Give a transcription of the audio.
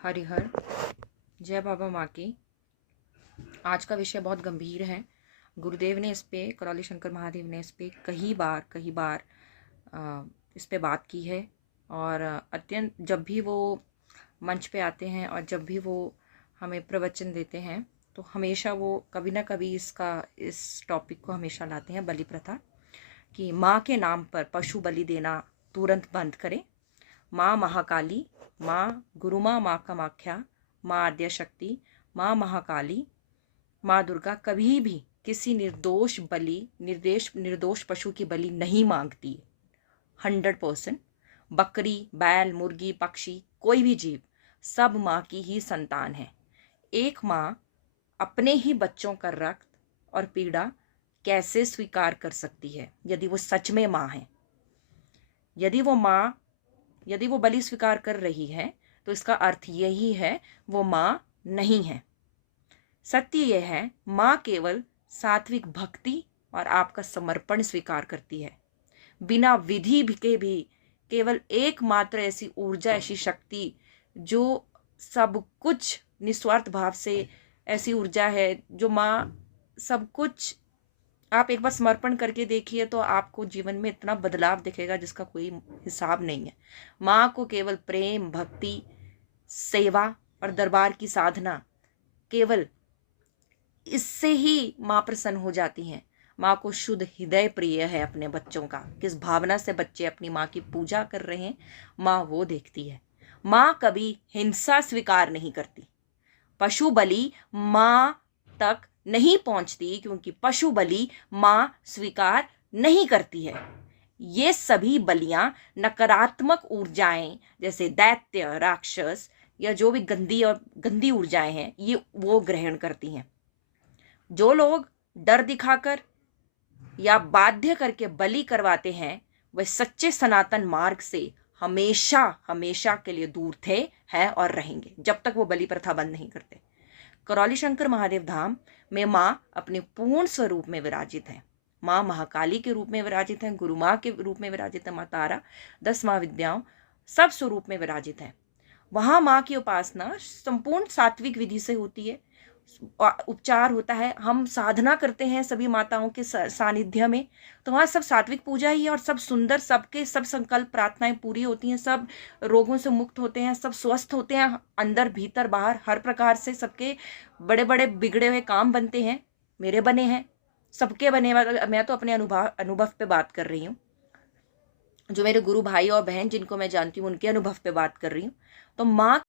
हरिहर जय बाबा माँ की। आज का विषय बहुत गंभीर है। गुरुदेव ने इस पे, करौली शंकर महादेव ने इस पे कई बार इस पे बात की है। और अत्यंत जब भी वो मंच पे आते हैं और जब भी वो हमें प्रवचन देते हैं तो हमेशा वो कभी ना कभी इस टॉपिक को हमेशा लाते हैं, बलि प्रथा, कि माँ के नाम पर पशु बलि देना तुरंत बंद करें। माँ महाकाली, माँ गुरुमाँ, माँ कामाख्या, माँ आद्य शक्ति, माँ महाकाली, माँ दुर्गा कभी भी किसी निर्दोष पशु की बलि नहीं मांगती। 100%। बकरी, बैल, मुर्गी, पक्षी, कोई भी जीव, सब माँ की ही संतान है। एक माँ अपने ही बच्चों का रक्त और पीड़ा कैसे स्वीकार कर सकती है यदि वो सच में माँ है? यदि वो बलि स्वीकार कर रही है तो इसका अर्थ यही है वो माँ नहीं है। सत्य यह है, माँ केवल सात्विक भक्ति और आपका समर्पण स्वीकार करती है। बिना विधि के भी केवल एकमात्र ऐसी ऊर्जा, ऐसी शक्ति जो सब कुछ निस्वार्थ भाव से, ऐसी ऊर्जा है जो माँ सब कुछ, आप एक बार समर्पण करके देखिए तो आपको जीवन में इतना बदलाव दिखेगा जिसका कोई हिसाब नहीं है। माँ को केवल प्रेम, भक्ति, सेवा और दरबार की साधना, केवल इससे ही माँ प्रसन्न हो जाती हैं। माँ को शुद्ध हृदय प्रिय है अपने बच्चों का। किस भावना से बच्चे अपनी माँ की पूजा कर रहे हैं, माँ वो देखती है। माँ कभी हिंसा स्वीकार नहीं करती। पशु बलि माँ तक नहीं पहुंचती क्योंकि पशु बलि माँ स्वीकार नहीं करती है। ये सभी बलियां नकारात्मक ऊर्जाएं जैसे दैत्य, राक्षस या जो भी गंदी ऊर्जाएं हैं, ये वो ग्रहण करती हैं। जो लोग डर दिखाकर या बाध्य करके बलि करवाते हैं वह सच्चे सनातन मार्ग से हमेशा हमेशा के लिए दूर थे, हैं और रहेंगे जब तक वो बलि प्रथा बंद नहीं करते। करौली शंकर महादेव धाम में माँ अपने पूर्ण स्वरूप में विराजित है। माँ महाकाली के रूप में विराजित है, गुरु माँ के रूप में विराजित है, माँ तारा, 10 महाविद्याओं सब स्वरूप में विराजित है। वहां माँ की उपासना संपूर्ण सात्विक विधि से होती है। उपचार होता है, हम साधना करते हैं सभी माताओं के सानिध्य में, तो वहाँ सब सात्विक पूजा ही है और सब सुंदर, सबके सब संकल्प प्रार्थनाएं पूरी होती हैं, सब रोगों से मुक्त होते हैं, सब स्वस्थ होते हैं, अंदर भीतर बाहर हर प्रकार से सबके बड़े बड़े बिगड़े हुए काम बनते हैं। मेरे बने हैं, सबके बने। मैं तो अपने अनुभव पे बात कर रही हूँ। जो मेरे गुरु भाई और बहन जिनको मैं जानती हूँ उनके अनुभव पे बात कर रही हूँ। तो माँ